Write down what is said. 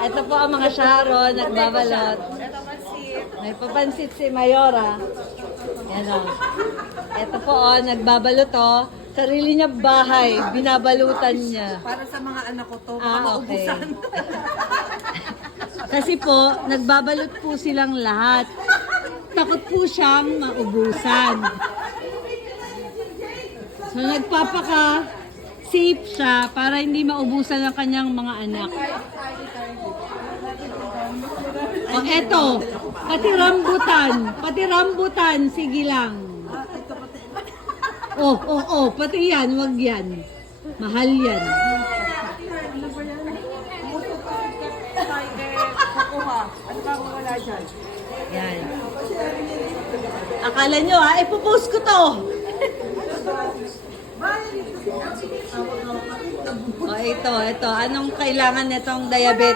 Ito po ang mga Sharon, nagbabalot. May papansit si Mayora. Yan o. Ito po nagbabalot o. Sarili niya bahay, binabalutan niya. Para sa mga anak ko to, baka Okay. maubusan. Kasi po, nagbabalot po silang lahat. Takot po siyang maubusan. So nagpapaka-safe siya para hindi maubusan ang kanyang mga anak. O eto, pati rambutan, sige lang. Pati yan, wag yan. Mahal yan. Ano ba wala dyan? Yan. Akala nyo ipopost ko to. Ito. Anong kailangan nitong diabetes?